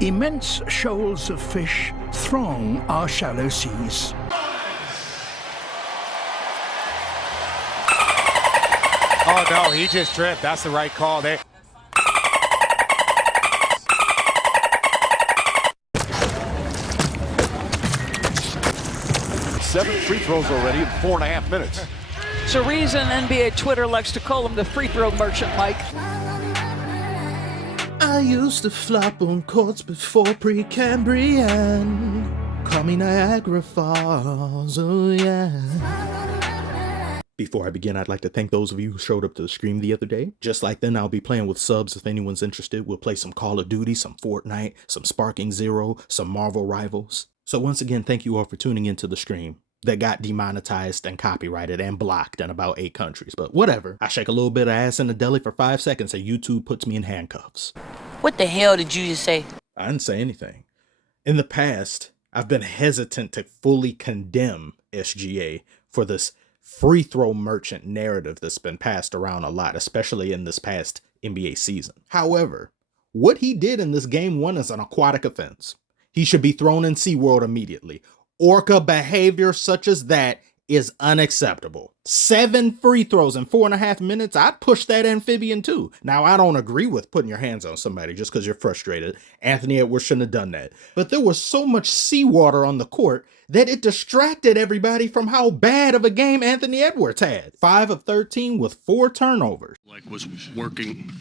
Immense shoals of fish throng our shallow seas. Oh no, he just tripped. That's the right call there. 7 free throws already in 4.5 minutes. It's a reason NBA Twitter likes to call him the free throw merchant, Mike. I used to flop on courts before Precambrian. Call me Niagara Falls, oh yeah. Before I begin, I'd like to thank those of you who showed up to the stream the other day. Just like then, I'll be playing with subs if anyone's interested. We'll play some Call of Duty, some Fortnite, some Sparking Zero, some Marvel Rivals. So once again, thank you all for tuning into the stream that got demonetized and copyrighted and blocked in about 8 countries. But whatever. I shake a little bit of ass in the deli for 5 seconds and YouTube puts me in handcuffs. What the hell did you just say? I didn't say anything. In the past, I've been hesitant to fully condemn SGA for this free throw merchant narrative that's been passed around a lot, especially in this past NBA season. However, what he did in this game 1 is an aquatic offense. He should be thrown in SeaWorld immediately. Orca behavior such as that is unacceptable. 7 free throws in 4.5 minutes, I'd push that amphibian too. Now, I don't agree with putting your hands on somebody just because you're frustrated. Anthony Edwards shouldn't have done that. But there was so much seawater on the court that it distracted everybody from how bad of a game Anthony Edwards had. 5 of 13 with 4 turnovers. Like was working.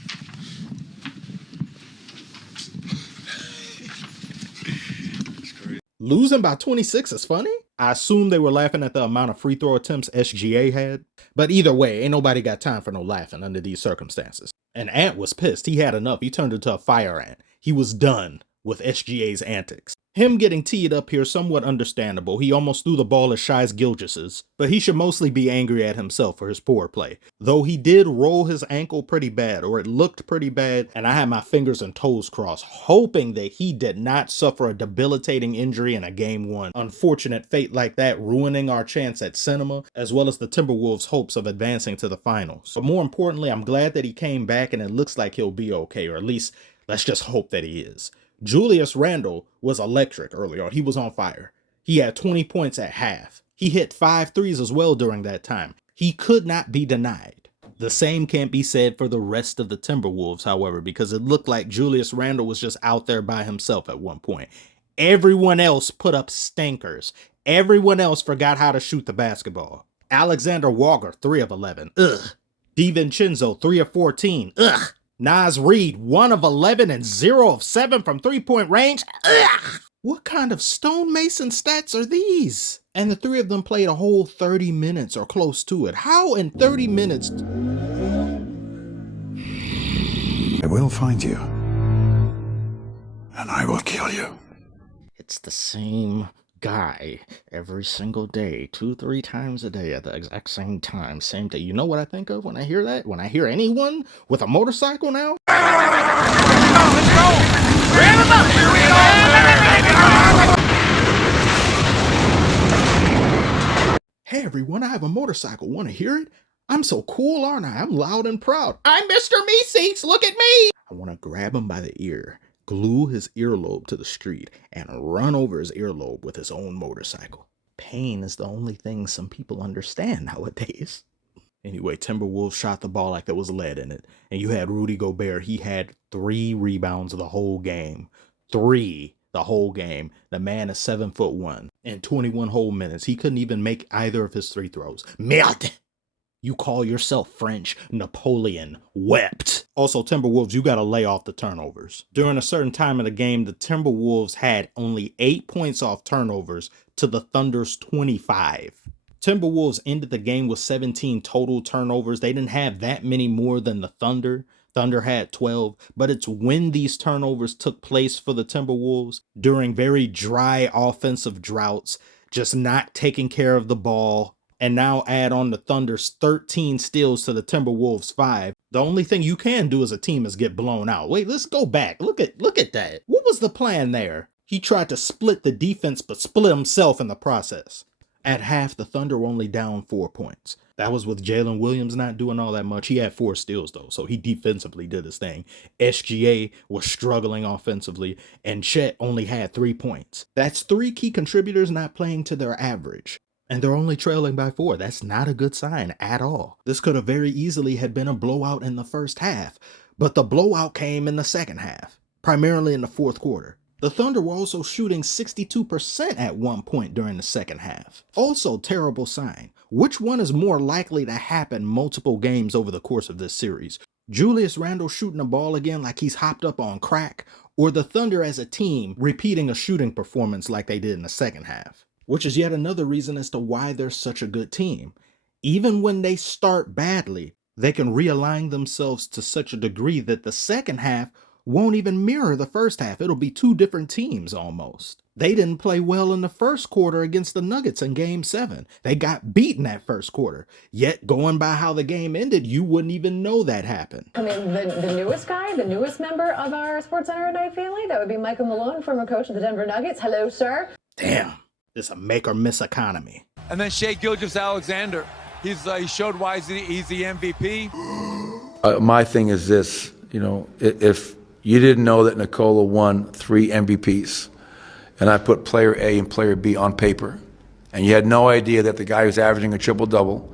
Losing by 26 is funny? I assume they were laughing at the amount of free throw attempts SGA had. But either way, ain't nobody got time for no laughing under these circumstances. And Ant was pissed. He had enough. He turned into a fire ant. He was done with SGA's antics. Him getting teed up here somewhat understandable. He almost threw the ball as shy as Gilgeous', but he should mostly be angry at himself for his poor play. Though he did roll his ankle pretty bad, or it looked pretty bad, and I had my fingers and toes crossed, hoping that he did not suffer a debilitating injury in a game 1. Unfortunate fate like that ruining our chance at cinema, as well as the Timberwolves' hopes of advancing to the finals. But more importantly, I'm glad that he came back and it looks like he'll be okay, or at least let's just hope that he is. Julius Randle was electric early on. He was on fire. He had 20 points at half. He hit 5 threes as well during that time. He could not be denied. The same can't be said for the rest of the Timberwolves, however, because it looked like Julius Randle was just out there by himself at one point. Everyone else put up stinkers. Everyone else forgot how to shoot the basketball. Alexander Walker, 3 of 11. Ugh. DiVincenzo, 3 of 14. Ugh. Naz Reid, 1 of 11 and 0 of 7 from 3-point range. Ugh! What kind of stonemason stats are these? And the 3 of them played a whole 30 minutes or close to it. How in 30 minutes? I will find you. And I will kill you. It's the same guy every single day, 2-3 times a day at the exact same time, same day. You know what I think of when I hear that? When I hear anyone with a motorcycle now? Let's go! Rev him up! Here we go! Hey everyone, I have a motorcycle. Want to hear it? I'm so cool, aren't I? I'm loud and proud. I'm Mr. Meeseeks, look at me! I want to grab him by the ear, glue his earlobe to the street, and run over his earlobe with his own motorcycle. Pain is the only thing some people understand nowadays. Anyway, Timberwolves shot the ball like there was lead in it. And you had Rudy Gobert. He had 3 rebounds the whole game. 3 the whole game. The man is 7'1". In 21 whole minutes, he couldn't even make either of his 3 throws. Merde! You call yourself French? Napoleon wept. Also, Timberwolves, you got to lay off the turnovers. During a certain time in the game, the Timberwolves had only 8 points off turnovers to the Thunder's 25. Timberwolves ended the game with 17 total turnovers. They didn't have that many more than the Thunder. Thunder had 12, but it's when these turnovers took place for the Timberwolves during very dry offensive droughts, just not taking care of the ball. And now add on the Thunder's 13 steals to the Timberwolves' 5. The only thing you can do as a team is get blown out. Wait, let's go back. Look at that. What was the plan there? He tried to split the defense, but split himself in the process. At half, the Thunder were only down 4 points. That was with Jalen Williams not doing all that much. He had 4 steals, though, so he defensively did his thing. SGA was struggling offensively, and Chet only had 3 points. That's 3 key contributors not playing to their average. And they're only trailing by 4. That's not a good sign at all. This could have very easily had been a blowout in the first half, but the blowout came in the second half, primarily in the fourth quarter. The Thunder were also shooting 62% at one point during the second half. Also, terrible sign. Which one is more likely to happen multiple games over the course of this series? Julius Randle shooting the ball again like he's hopped up on crack, or the Thunder as a team repeating a shooting performance like they did in the second half? Which is yet another reason as to why they're such a good team. Even when they start badly, they can realign themselves to such a degree that the second half won't even mirror the first half. It'll be 2 different teams almost. They didn't play well in the first quarter against the Nuggets in Game 7. They got beaten that first quarter. Yet, going by how the game ended, you wouldn't even know that happened. I mean, the newest guy, the newest member of our SportsCenter at Night family, that would be Michael Malone, former coach of the Denver Nuggets. Hello, sir. Damn, it's a make or miss economy. And then Gilgeous-alexander. He showed why he's the MVP. My thing is this, if you didn't know that Nikola won 3 MVPs, and I put player A and player B on paper, and you had no idea that the guy who's averaging a triple-double,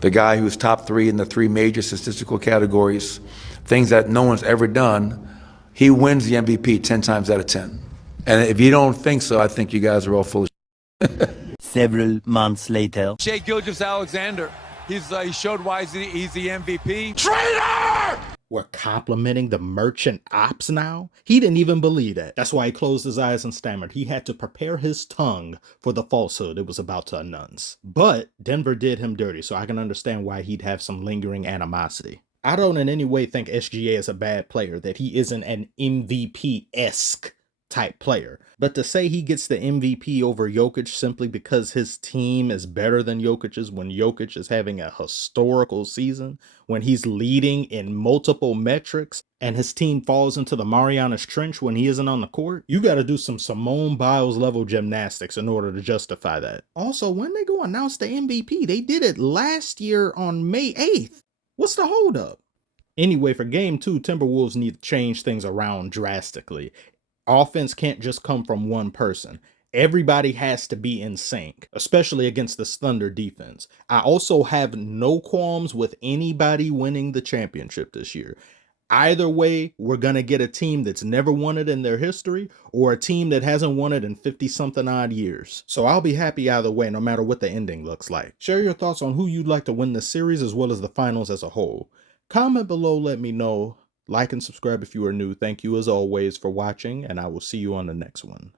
the guy who's top 3 in the 3 major statistical categories, things that no one's ever done, he wins the MVP 10 times out of 10. And if you don't think so, I think you guys are all full of shit. Several months later. Gilgeous-alexander. He showed why he's the MVP. Traitor! We're complimenting the merchant ops now? He didn't even believe that. That's why he closed his eyes and stammered. He had to prepare his tongue for the falsehood it was about to announce. But Denver did him dirty, so I can understand why he'd have some lingering animosity. I don't in any way think SGA is a bad player, that he isn't an MVP-esque type player. But to say he gets the MVP over Jokic simply because his team is better than Jokic's when Jokic is having a historical season, when he's leading in multiple metrics, and his team falls into the Marianas Trench when he isn't on the court, you got to do some Simone Biles level gymnastics in order to justify that. Also, when they go announce the MVP, they did it last year on May 8th. What's the holdup? Anyway, for Game 2, Timberwolves need to change things around drastically. Offense can't just come from one person. Everybody has to be in sync, especially against this Thunder defense. I also have no qualms with anybody winning the championship this year. Either way, we're going to get a team that's never won it in their history or a team that hasn't won it in 50-something odd years. So I'll be happy either way, no matter what the ending looks like. Share your thoughts on who you'd like to win this series as well as the finals as a whole. Comment below, let me know. Like and subscribe if you are new. Thank you as always for watching, and I will see you on the next one.